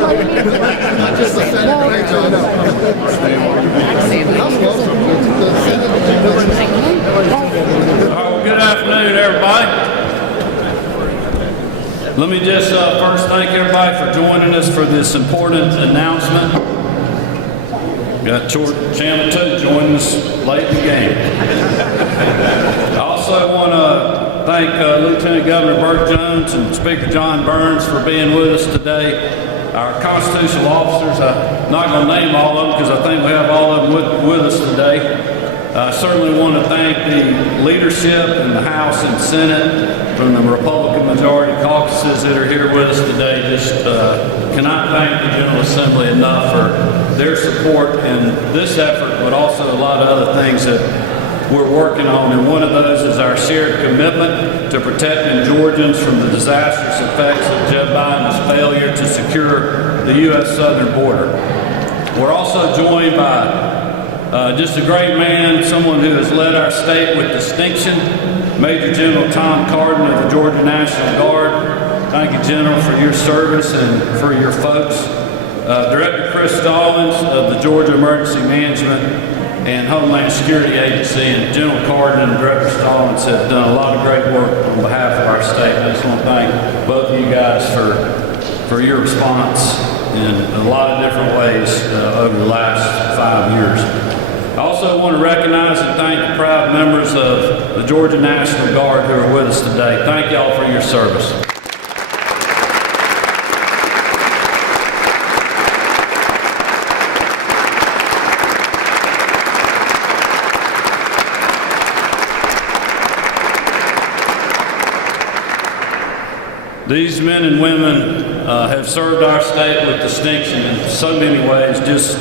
Just the Senate, great job. Good afternoon, everybody. Let me just first thank everybody for joining us for this important announcement. Got Channel 2 joining us late in the game. I also want to thank Lieutenant Governor Burt Jones and Speaker Jon Burns for being with us today. Our constitutional officers, I'm not going to name all of them because I think we have all of them with us today. I certainly want to thank the leadership in the House and Senate from the Republican majority caucuses that are here with us today. Just cannot thank the General Assembly enough for their support in this effort, but also a lot of other things that we're working on. And one of those is our shared commitment to protecting Georgians from the disastrous effects of Joe Biden's failure to secure the U.S. southern border. We're also joined by just a great man, someone who has led our state with distinction, Major General Tom Carden of the Georgia National Guard. Thank you, General, for your service and for your folks. Director Chris Stallings of the Georgia Emergency Management and Homeland Security Agency, and General Carden and Director Stallings have done a lot of great work on behalf of our state. I just want to thank both of you guys for your response in a lot of different ways over the last 5 years. I also want to recognize and thank the proud members of the Georgia National Guard who are with us today. Thank y'all for your service. These men and women have served our state with distinction in so many ways, just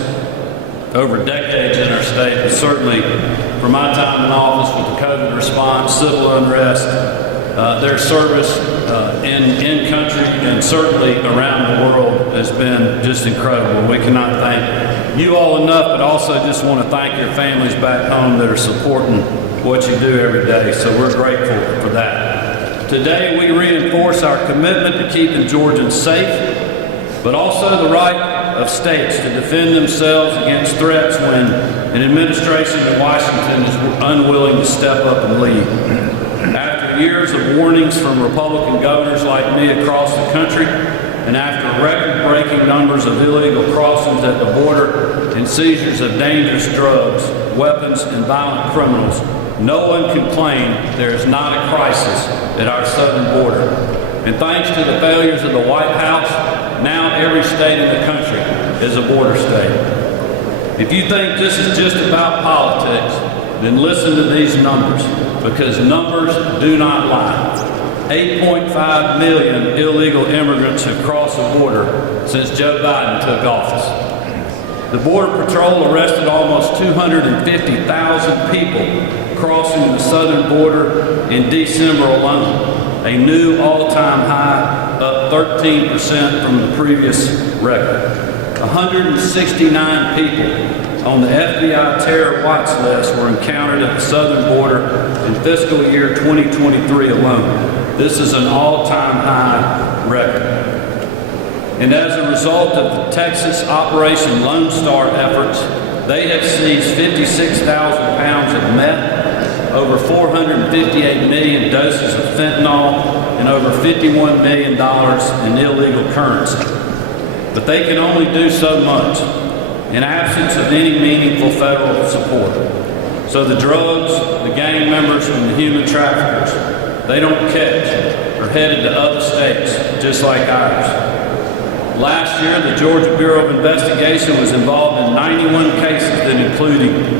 over decades in our state, but certainly from my time in office with the COVID response, civil unrest, their service in country and certainly around the world has been just incredible. We cannot thank you all enough, but also just want to thank your families back home that are supporting what you do every day. So we're grateful for that. Today we reinforce our commitment to keeping Georgians safe, but also the right of states to defend themselves against threats when an administration in Washington is unwilling to step up and lead. After years of warnings from Republican governors like me across the country, and after record-breaking numbers of illegal crossings at the border and seizures of dangerous drugs, weapons, and violent criminals, no one can claim there is not a crisis at our southern border. And thanks to the failures of the White House, now every state in the country is a border state. If you think this is just about politics, then listen to these numbers, because numbers do not lie. 8.5 million illegal immigrants have crossed the border since Joe Biden took office. The Border Patrol arrested almost 250,000 people crossing the southern border in December alone, a new all-time high, up 13% from the previous record. 169 people on the FBI terror watch list were encountered at the southern border in fiscal year 2023 alone. This is an all-time high record. And as a result of the Texas Operation Lone Star efforts, they have seized 56,000 pounds of meth, over 458 million doses of fentanyl, and over $51 million in illegal currency. But they can only do so much in absence of any meaningful federal support. So the drugs, the gang members, and the human traffickers, they don't catch or headed to other states just like ours. Last year, the Georgia Bureau of Investigation was involved in 91 cases that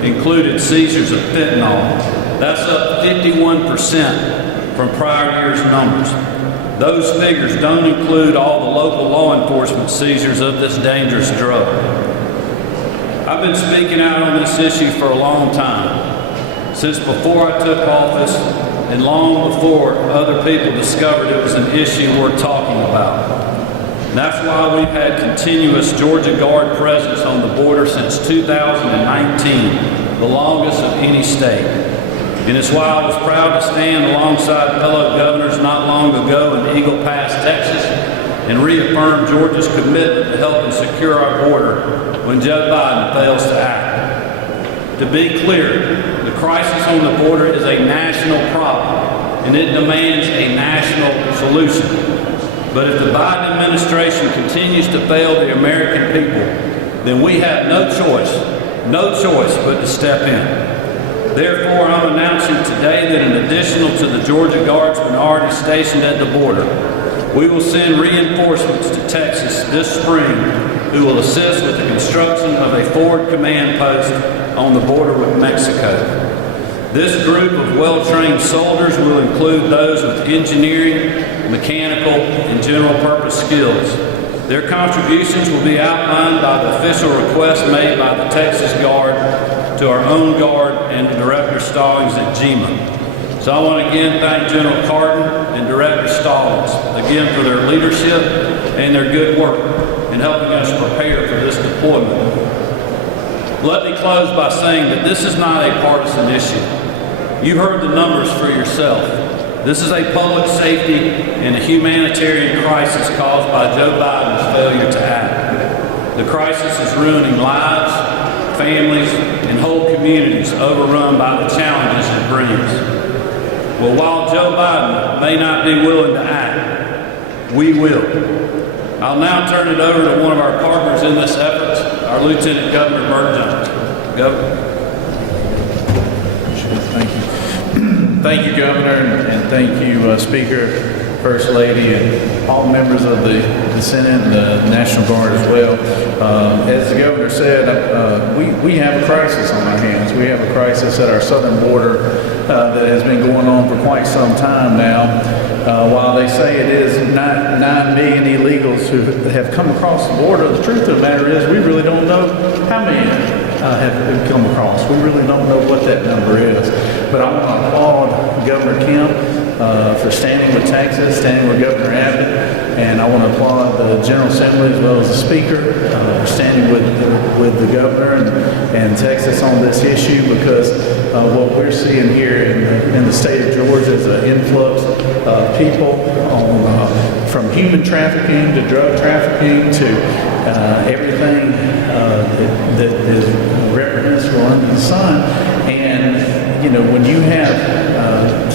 included seizures of fentanyl. That's up 51% from prior year's numbers. Those figures don't include all the local law enforcement seizures of this dangerous drug. I've been speaking out on this issue for a long time, since before I took office and long before other people discovered it was an issue worth talking about. And that's why we've had continuous Georgia Guard presence on the border since 2019, the longest of any state. And it's why I was proud to stand alongside fellow governors not long ago in Eagle Pass, Texas, and reaffirm Georgia's commitment to helping secure our border when Joe Biden fails to act. To be clear, the crisis on the border is a national problem, and it demands a national solution. But if the Biden administration continues to fail the American people, then we have no choice but to step in. Therefore, I'm announcing today that in addition to the Georgia Guardsmen already stationed at the border, we will send reinforcements to Texas this spring who will assist with the construction of a forward command post on the border with Mexico. This group of well-trained soldiers will include those with engineering, mechanical, and general purpose skills. Their contributions will be outlined by the official request made by the Texas Guard to our own Guard and Director Stallings at GEMA. So I want to again thank General Cardin and Director Stallings again for their leadership and their good work in helping us prepare for this deployment. Let me close by saying that this is not a partisan issue. You've heard the numbers for yourself. This is a public safety and a humanitarian crisis caused by Joe Biden's failure to act. The crisis is ruining lives, families, and whole communities overrun by the challenges it brings. Well, while Joe Biden may not be willing to act, we will. I'll now turn it over to one of our partners in this effort, our Lieutenant Governor Burt Jones. Governor. Thank you. Thank you, Governor, and thank you, Speaker, First Lady, and all members of the Senate and the National Guard as well. As the Governor said, we have a crisis on our hands. We have a crisis at our southern border that has been going on for quite some time now. While they say it is 9 million illegals who have come across the border, the truth of the matter is we really don't know how many have come across. We really don't know what that number is. But I want to applaud Governor Kemp for standing with Texas, standing with Governor Abbott, and I want to applaud the General Assembly as well as the Speaker for standing with the Governor and Texas on this issue, because what we're seeing here in the state of Georgia is an influx of people from human trafficking to drug trafficking to everything that is reprehensible under the sun. And, you know, when you have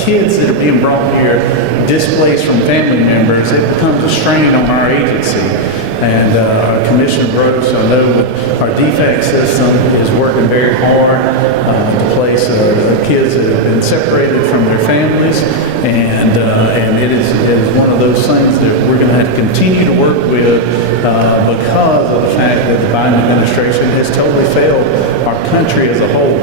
kids that are being brought here displaced from family members, it becomes a strain on our agency. And Commissioner Gross, I know with our DFAC system, is working very hard to place kids that have been separated from their families, and it is one of those things that we're going to have to continue to work with because of the fact that the Biden administration has totally failed our country as a whole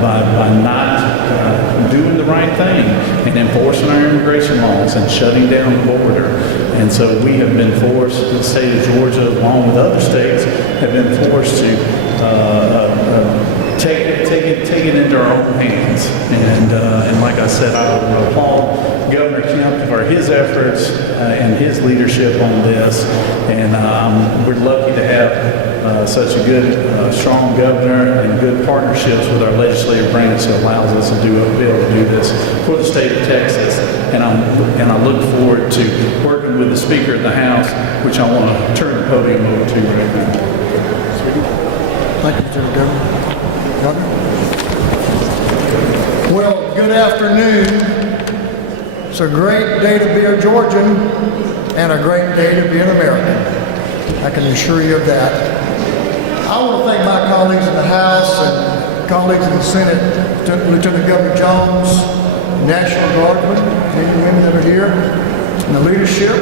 by not doing the right thing and enforcing our immigration laws and shutting down the border. And so we have been forced, the state of Georgia, along with other states, have been forced to take it into our own hands. And like I said, I would applaud Governor Kemp for his efforts and his leadership on this. And we're lucky to have such a good, strong governor and good partnerships with our legislative branch that allows us to be able to do this for the state of Texas. And I look forward to working with the Speaker of the House, which I want to turn the podium over to right now. Thank you, Mr. Governor. Well, good afternoon. It's a great day to be a Georgian and a great day to be an American. I can assure you of that. I want to thank my colleagues in the House and colleagues in the Senate, Lieutenant Governor Jones, National Guardsmen, men and women that are here, and the leadership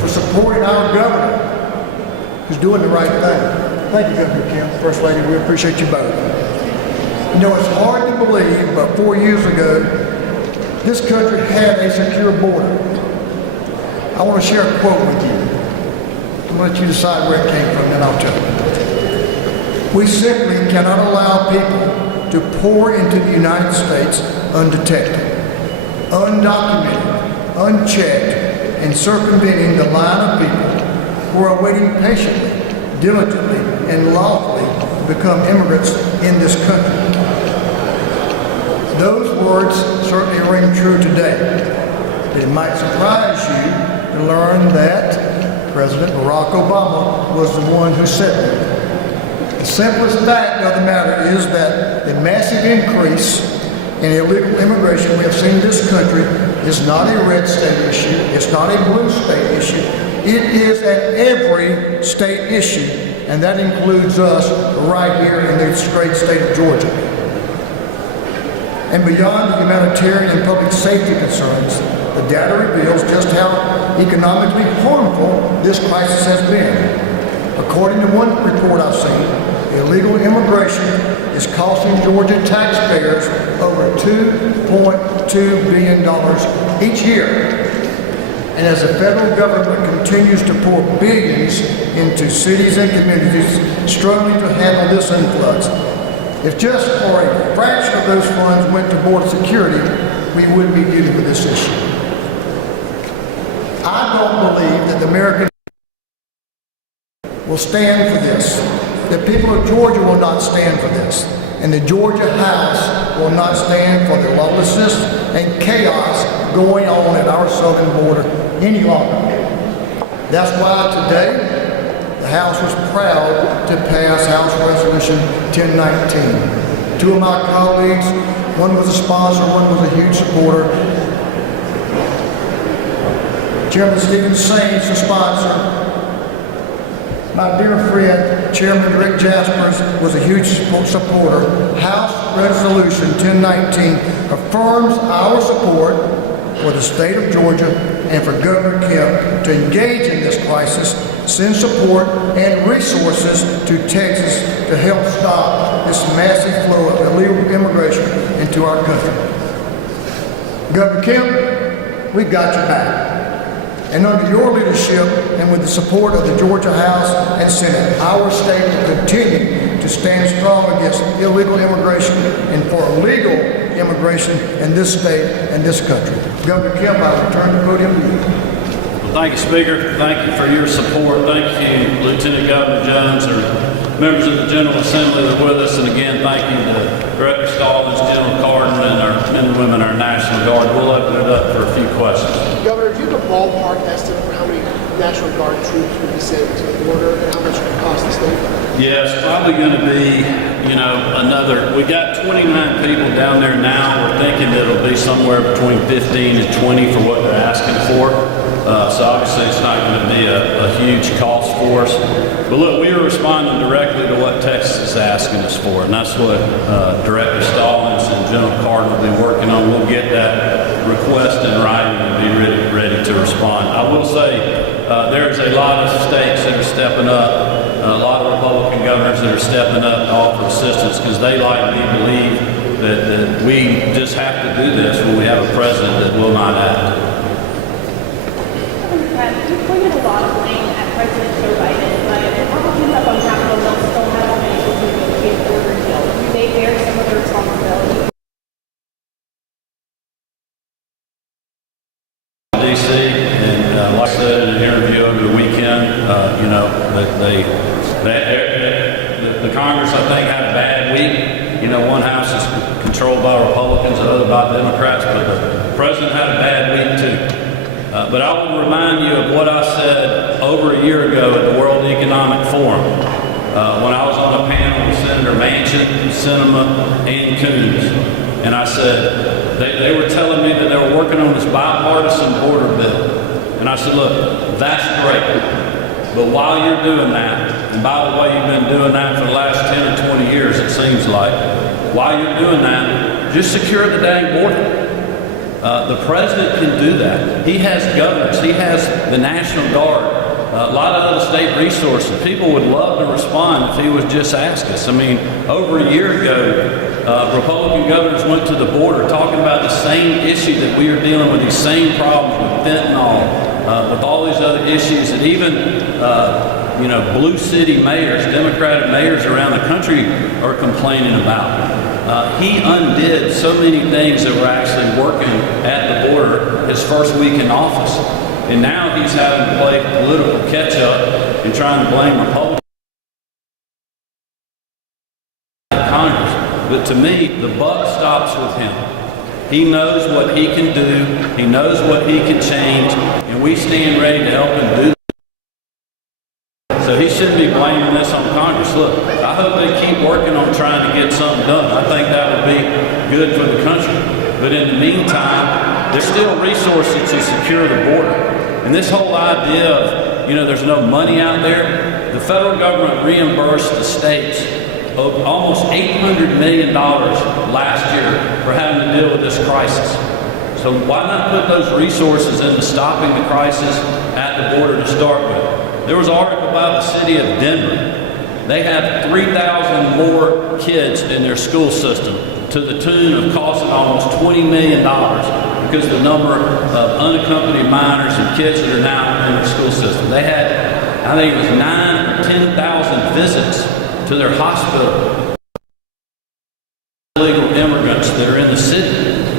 for supporting our governor who's doing the right thing. Thank you, Governor Kemp, First Lady. We appreciate you both. You know, it's hard to believe, but 4 years ago, this country had a secure border. I want to share a quote with you. I'm going to let you decide where it came from, then I'll tell you. We simply cannot allow people to pour into the United States undetected, undocumented, unchecked, and circumventing the line of people who are waiting patiently, diligently, and lawfully to become immigrants in this country. Those words certainly ring true today. It might surprise you to learned that President Barack Obama was the one who said it. The simplest fact of the matter is that the massive increase in illegal immigration we have seen in this country is not a red state issue. It's not a blue state issue. It is an every state issue, and that includes us right here in this great state of Georgia. And beyond the humanitarian and public safety concerns, the data reveals just how economically harmful this crisis has been. According to one report I've seen, illegal immigration is costing Georgia taxpayers over $2.2 billion each year. And as the federal government continues to pour billions into cities and communities struggling to handle this influx, if just for a fraction of those funds went to border security, we wouldn't be dealing with this issue. I don't believe that the American will stand for this. The people of Georgia will not stand for this. And the Georgia House will not stand for the lawlessness and chaos going on at our southern border any longer. That's why today, the House was proud to pass House Resolution 1019. Two of my colleagues, one was a sponsor, one was a huge supporter. Chairman Stephen Saines, the sponsor. My dear friend, Chairman Rick Jaspers, was a huge supporter. House Resolution 1019 affirms our support for the state of Georgia and for Governor Kemp to engage in this crisis, send support and resources to Texas to help stop this massive flow of illegal immigration into our country. Governor Kemp, we've got your back. And under your leadership and with the support of the Georgia House and Senate, our state will continue to stand strong against illegal immigration and for legal immigration in this state and this country. Governor Kemp, I return the podium to you. Well, thank you, Speaker. Thank you for your support. Thank you, Lieutenant Governor Jones, or members of the General Assembly that are with us. And again, thank you to Director Stallings, General Cardin, and our men and women, our National Guard. We'll open it up for a few questions. Governor, do you have a ballpark estimate for how many National Guard troops would be sent to the border and how much it would cost the state? Yeah, it's probably going to be, we got 29 people down there now. We're thinking it'll be somewhere between 15 and 20 for what they're asking for. So obviously it's not going to be a huge cost for us. But look, we are responding directly to what Texas is asking us for, and that's what Director Stallings and General Cardin will be working on. We'll get that request in writing and be ready to respond. I will say there's a lot of states that are stepping up, a lot of Republican governors that are stepping up to offer assistance because they, like me, believe that we just have to do this when we have a president that will not act. You pointed a lot of blame at President Joe Biden, but Republicans up on Capitol Hill still haven't been able to negotiate a border deal. Do they bear some of the responsibility? D.C. and like I said in an interview over the weekend, the Congress, I think, had a bad week. One house is controlled by Republicans, the other by Democrats, but the president had a bad week too. But I will remind you of what I said over a year ago at the World Economic Forum when I was on a panel with Senator Manchin, Sinema, and Coons. And I said, they were telling me that they were working on this bipartisan border bill. And I said, look, that's great. But while you're doing that, and by the way, you've been doing that for the last 10 or 20 years, it seems like, while you're doing that, just secure the dang border. The president can do that. He has governors. He has the National Guard. A lot of other state resources. People would love to respond if he would just ask us. I mean, over a year ago, Republican governors went to the border talking about the same issue that we are dealing with, these same problems with fentanyl, with all these other issues that even, blue city mayors, Democratic mayors around the country are complaining about. He undid so many things that were actually working at the border his first week in office. And now he's having to play political catch-up and trying to blame Republicans in Congress. But to me, the buck stops with him. He knows what he can do. He knows what he can change, and we stand ready to help him do that. So he shouldn't be blaming this on Congress. Look, I hope they keep working on trying to get something done. I think that would be good for the country. But in the meantime, there's still resources to secure the border. And this whole idea of, there's no money out there, the federal government reimbursed the states almost $800 million last year for having to deal with this crisis. So why not put those resources into stopping the crisis at the border to start with? There was an article about the city of Denver. They have 3,000 more kids in their school system to the tune of costing almost $20 million because of the number of unaccompanied minors and kids that are now in their school system. They had, I think it was 9,000 or 10,000 visits to their hospital. Illegal immigrants that are in the city.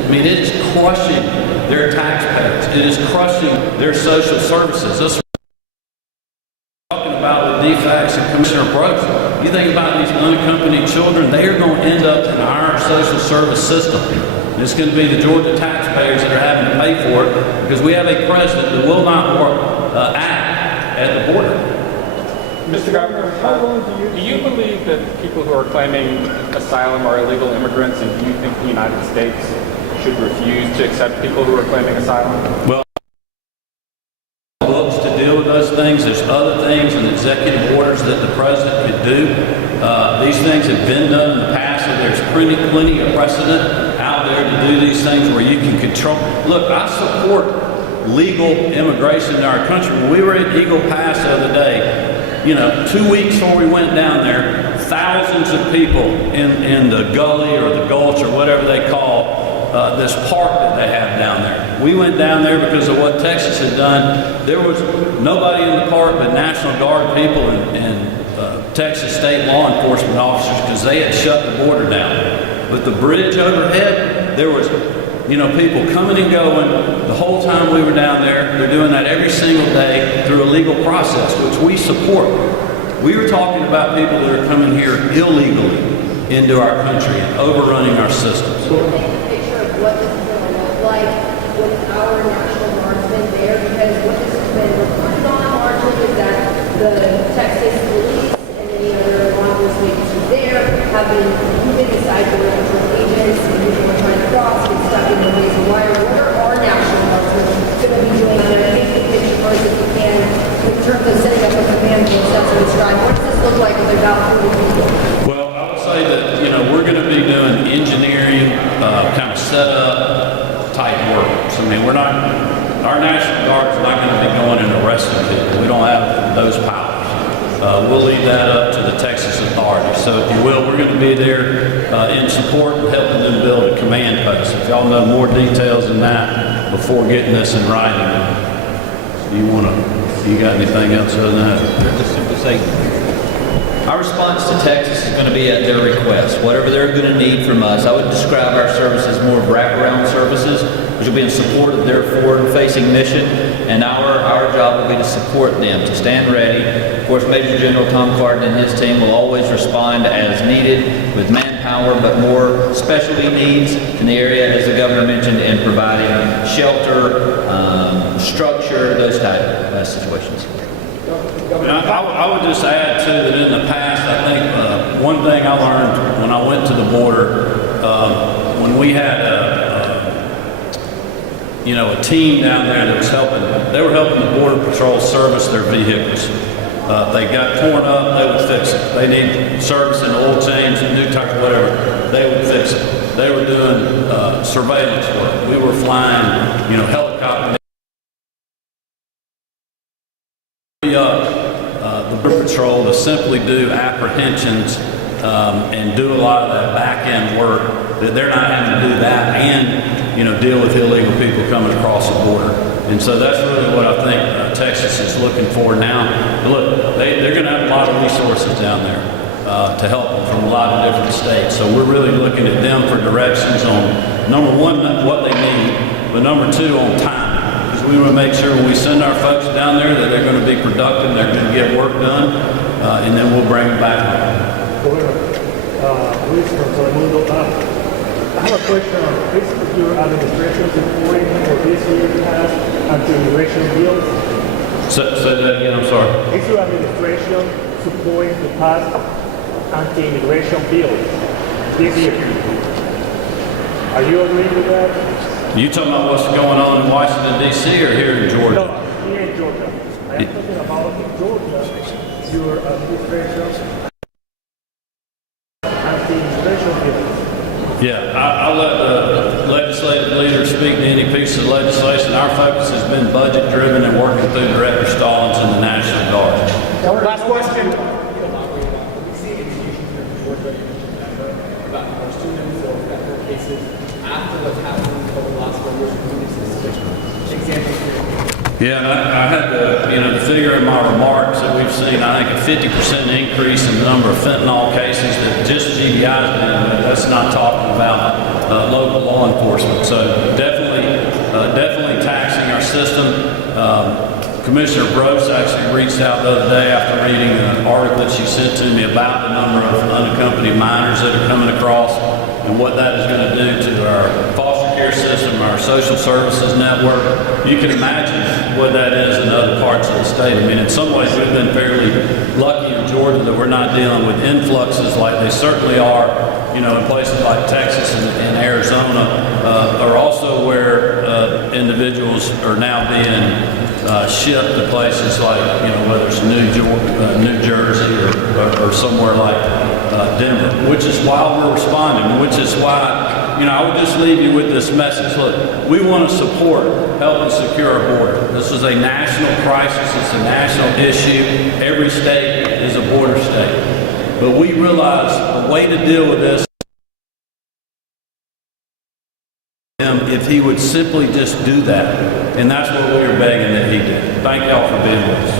I mean, it is crushing their taxpayers. It is crushing their social services. That's what we're talking about with DFACS and Commissioner Brooks. You think about these unaccompanied children, they are going to end up in our social service system. And it's going to be the Georgia taxpayers that are having to pay for it because we have a president that will not act at the border. Mr. Governor, do you believe that people who are claiming asylum are illegal immigrants, and do you think the United States should refuse to accept people who are claiming asylum? Well, books to deal with those things. There's other things and executive orders that the president could do. These things have been done in the past, so there's plenty of precedent out there to do these things where you can control. Look, I support legal immigration in our country. When we were at Eagle Pass the other day, 2 weeks before we went down there, thousands of people in the gully or the gulch or whatever they call this park that they have down there. We went down there because of what Texas had done. There was nobody in the park but National Guard people and Texas state law enforcement officers because they had shut the border down. With the bridge overhead, there was people coming and going the whole time we were down there. They're doing that every single day through a legal process, which we support. We were talking about people that are coming here illegally into our country and overrunning our systems. Paint a picture of what this is going to look like with our National Guardsmen there, because what this has been reported on largely is that the Texas police and any other law enforcement agencies there have been moving aside the regional agents and people are trying to cross, get stuck in the razor wire. What are our National Guardsmen going to be doing on a paint the picture for us if we can in terms of setting up a command post that's to describe what does this look like with about 40 people? Well, I would say that, we're going to be doing engineering, kind of setup type work. So, our National Guard is not going to be going and arresting people. We don't have those powers. We'll leave that up to the Texas authorities. So, if you will, we're going to be there in support and helping them build a command post. If y'all know more details than that before getting this in writing, you got anything else other than that? Just simply say, our response to Texas is going to be at their request. Whatever they're going to need from us, I would describe our services more of wraparound services, which will be in support of their forward-facing mission, and our job will be to support them, to stand ready. Of course, Major General Tom Cardin and his team will always respond as needed with manpower, but more specialty needs in the area, as the governor mentioned, in providing shelter, structure, those type of situations. I would just add, too, that in the past, I think one thing I learned when I went to the border, when we had a team down there that was they were helping the Border Patrol service their vehicles. They got torn up, they would fix it. They need service and oil change and new tires, whatever, they would fix it. They were doing surveillance work. We were flying, helicopters. The Border Patrol to simply do apprehensions and do a lot of that back-end work, that they're not having to do that and deal with illegal people coming across the border. And so that's really what I think Texas is looking for now. Look, they're going to have a lot of resources down there to help them from a lot of different states. So we're really looking at them for directions on, number one, what they need, but number two, on timing. We want to make sure when we send our folks down there that they're going to be productive, they're going to get work done, and then we'll bring them back home. I have a question. Is your administration supporting for this year's passed anti-immigration bills? Say that again, I'm sorry. Is your administration supporting the past anti-immigration bills this year? Are you agreeing with that? You talking about what's going on in Washington D.C. or here in Georgia? No, here in Georgia. I am talking about in Georgia, your administration anti-immigration bills. Yeah, I'll let the legislative leader speak to any piece of legislation. Our focus has been budget driven and working through Director Stallings and the National Guard. Last question. About our students or federal cases after what's happened over the last 4 years with examples. Yeah, and I had the figure in my remarks that we've seen, I think, a 50% increase in the number of fentanyl cases that just GBI has been, but that's not talking about local law enforcement. So definitely taxing our system. Commissioner Brose actually reached out the other day after reading an article that she sent to me about the number of unaccompanied minors that are coming across and what that is going to do to our foster care system, our social services network. You can imagine what that is in other parts of the state. I mean, in some ways, we've been fairly lucky in Georgia that we're not dealing with influxes like they certainly are, in places like Texas and Arizona, or also where individuals are now being shipped to places like, whether it's New Jersey or somewhere like Denver, which is why we're responding, which is why, I would just leave you with this message. Look, we want to support helping secure our border. This is a national crisis. It's a national issue. Every state is a border state. But we realize the way to deal with this if he would simply just do that. And that's what we are begging that he did. Thank y'all for being with us.